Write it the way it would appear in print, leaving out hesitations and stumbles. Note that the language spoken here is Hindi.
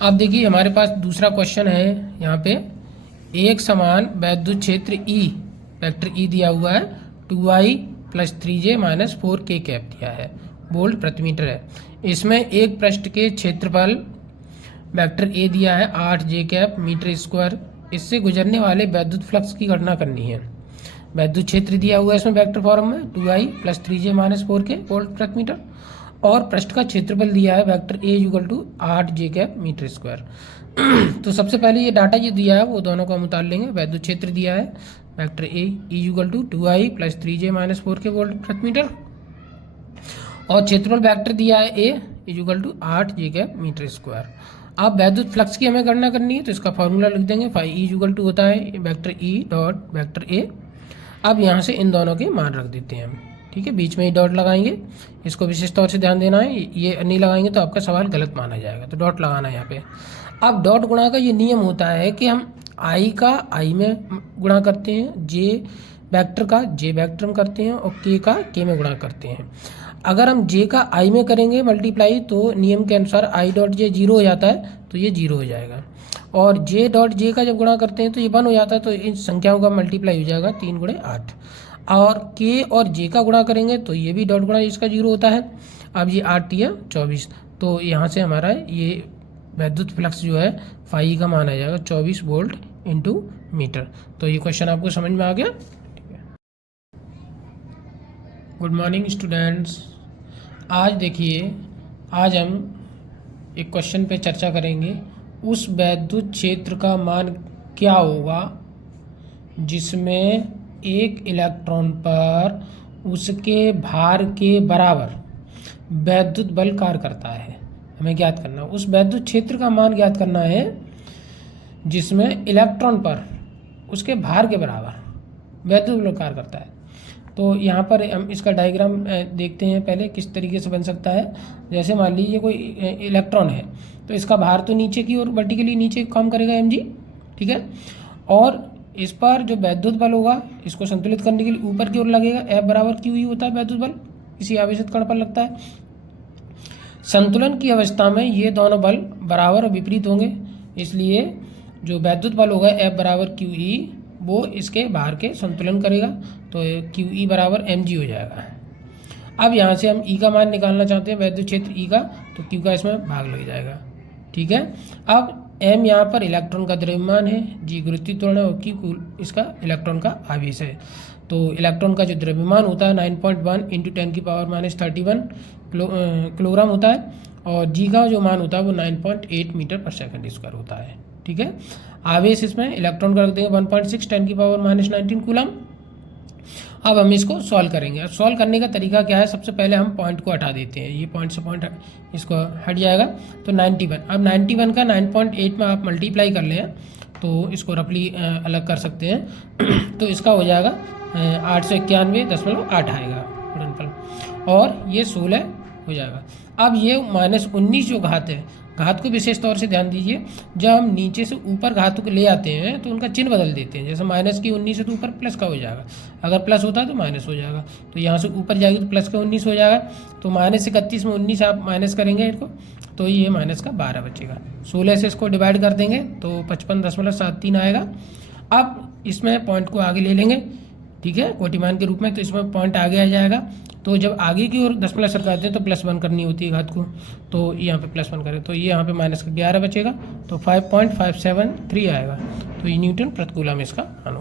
अब देखिए हमारे पास दूसरा क्वेश्चन है यहाँ पे। एक समान वैद्युत क्षेत्र ई, वेक्टर ई दिया हुआ है 2i + 3j - 4k कैप दिया है, वोल्ट प्रति मीटर है। इसमें एक पृष्ठ के क्षेत्रफल वेक्टर ए दिया है 8j कैप मीटर स्क्वायर। इससे गुजरने वाले वैद्युत फ्लक्स की गणना करनी है। वैद्युत क्षेत्र दिया हुआ है इसमें वेक्टर फॉर्म में 2i + 3j - 4k वोल्ट प्रति मीटर, और पृष्ठ का क्षेत्रफल दिया है vector A = 8j cap metre square. तो सबसे पहले ये डाटा जो दिया है वो दोनों को हम उतार लेंगे। वैद्युत क्षेत्र दिया है vector A = 2i + 3j - 4k volt प्रति मीटर, और क्षेत्रफल वेक्टर दिया है ए = 8j कैप मीटर स्क्वायर। अब वैद्युत फ्लक्स की हमें गणना करनी है, तो इसका फॉर्मूला लिख देंगे। फाई ई = होता है vector E dot vector A. अब यहाँ से इन दोनों के मान रख देते हैं हम, ठीक है। बीच में ही डॉट लगाएंगे, इसको विशेष तौर से ध्यान देना है, ये नहीं लगाएंगे तो आपका सवाल गलत माना जाएगा, तो डॉट लगाना है यहाँ पे। अब डॉट गुणा का ये नियम होता है कि हम आई का आई में गुणा करते हैं, जे वेक्टर का जे वेक्टर में करते हैं, और के का के में गुणा करते हैं। अगर हम जे का आई में करेंगे मल्टीप्लाई, तो नियम के अनुसार आई डॉट जे 0 हो जाता है, तो ये 0 हो जाएगा। और जे डॉट जे का जब गुणा करते हैं तो ये 1 हो जाता है, तो इन संख्याओं का मल्टीप्लाई हो जाएगा 3 × 8। और के और जे का गुणा करेंगे तो ये भी डॉट गुणा इसका 0 होता है। अब ये 8 या 24, तो यहाँ से हमारा ये वैद्युत फ्लक्स जो है फाई का मान आ जाएगा 24 वोल्ट × मीटर। तो ये क्वेश्चन आपको समझ में आ गया। Good morning students. आज देखिए, आज हम एक क्वेश्चन पे चर्चा करेंगे। उस वैद्युत क्षेत्र का मान क्या होगा जिसमें एक इलेक्ट्रॉन पर उसके भार के बराबर वैद्युत बल कार्य करता है। हमें ज्ञात करना, उस वैद्युत क्षेत्र का मान ज्ञात करना है जिसमें इलेक्ट्रॉन पर उसके भार के बराबर वैद्युत बल कार्य करता है। तो यहाँ पर हम इसका डायग्राम देखते हैं पहले किस तरीके से बन सकता है। जैसे मान लीजिए कोई इलेक्ट्रॉन है, तो इसका भार तो नीचे की ओर वर्टिकली नीचे काम करेगा mg, ठीक है। और इस पर जो वैद्युत बल होगा इसको संतुलित करने के लिए ऊपर की ओर लगेगा। F = QE होता है वैद्युत बल, किसी आवेशित कण पर लगता है। संतुलन की अवस्था में ये दोनों बल बराबर और विपरीत होंगे, इसलिए जो वैद्युत बल होगा F = QE वो इसके भार के संतुलन करेगा, तो QE = mg हो जाएगा। अब यहाँ से हम E का मान निकालना चाहते हैं, वैद्युत क्षेत्र E का, तो Q का इसमें भाग लग जाएगा, ठीक है। अब m यहाँ पर इलेक्ट्रॉन का द्रव्यमान है, g गुरुत्वीय त्वरण है, और Q इसका इलेक्ट्रॉन का आवेश है। तो इलेक्ट्रॉन का जो द्रव्यमान होता है 9.1 × 10⁻³ किलोग्राम होता है, और g का जो मान होता है वो 9.8 मीटर/सेकंड² होता है, ठीक है। आवेश इसमें इलेक्ट्रॉन का रख देंगे 1.6 × 10⁻⁻19 कूलम। अब हम इसको सॉल्व करेंगे। अब सॉल्व करने का तरीका क्या है, सबसे पहले हम पॉइंट को हटा देते हैं, ये पॉइंट से पॉइंट इसको हट जाएगा, तो 91। अब 91 का 9.8 में आप मल्टीप्लाई कर लें तो इसको रफली अलग कर सकते हैं। तो इसका हो जाएगा 891.8 आएगा गुणनफल, और ये 16 हो जाएगा। अब ये -19 जो घात है, घात को विशेष तौर से ध्यान दीजिए। जब हम नीचे से ऊपर घातों को ले आते हैं तो उनका चिन्ह बदल देते हैं। जैसे -19 है तो ऊपर प्लस का हो जाएगा, अगर प्लस होता है तो माइनस हो जाएगा। तो यहाँ से ऊपर जाएगी तो प्लस का 19 हो जाएगा, तो -31 में 19 आप माइनस करेंगे इनको, तो ये -12 बचेगा। 16 से इसको डिवाइड कर देंगे तो 55.73 आएगा। अब इसमें पॉइंट को आगे ले लेंगे, ठीक है, कोटिमान के रूप में, तो इसमें पॉइंट आगे आ जाएगा। तो जब आगे की ओर दशमलव सरकाते हैं तो +1 करनी होती है घात को, तो यहाँ पे +1 करें तो ये यहाँ पे -11 बचेगा, तो 5.573 आएगा। तो ये न्यूटन प्रति कूलम इसका मान होगा।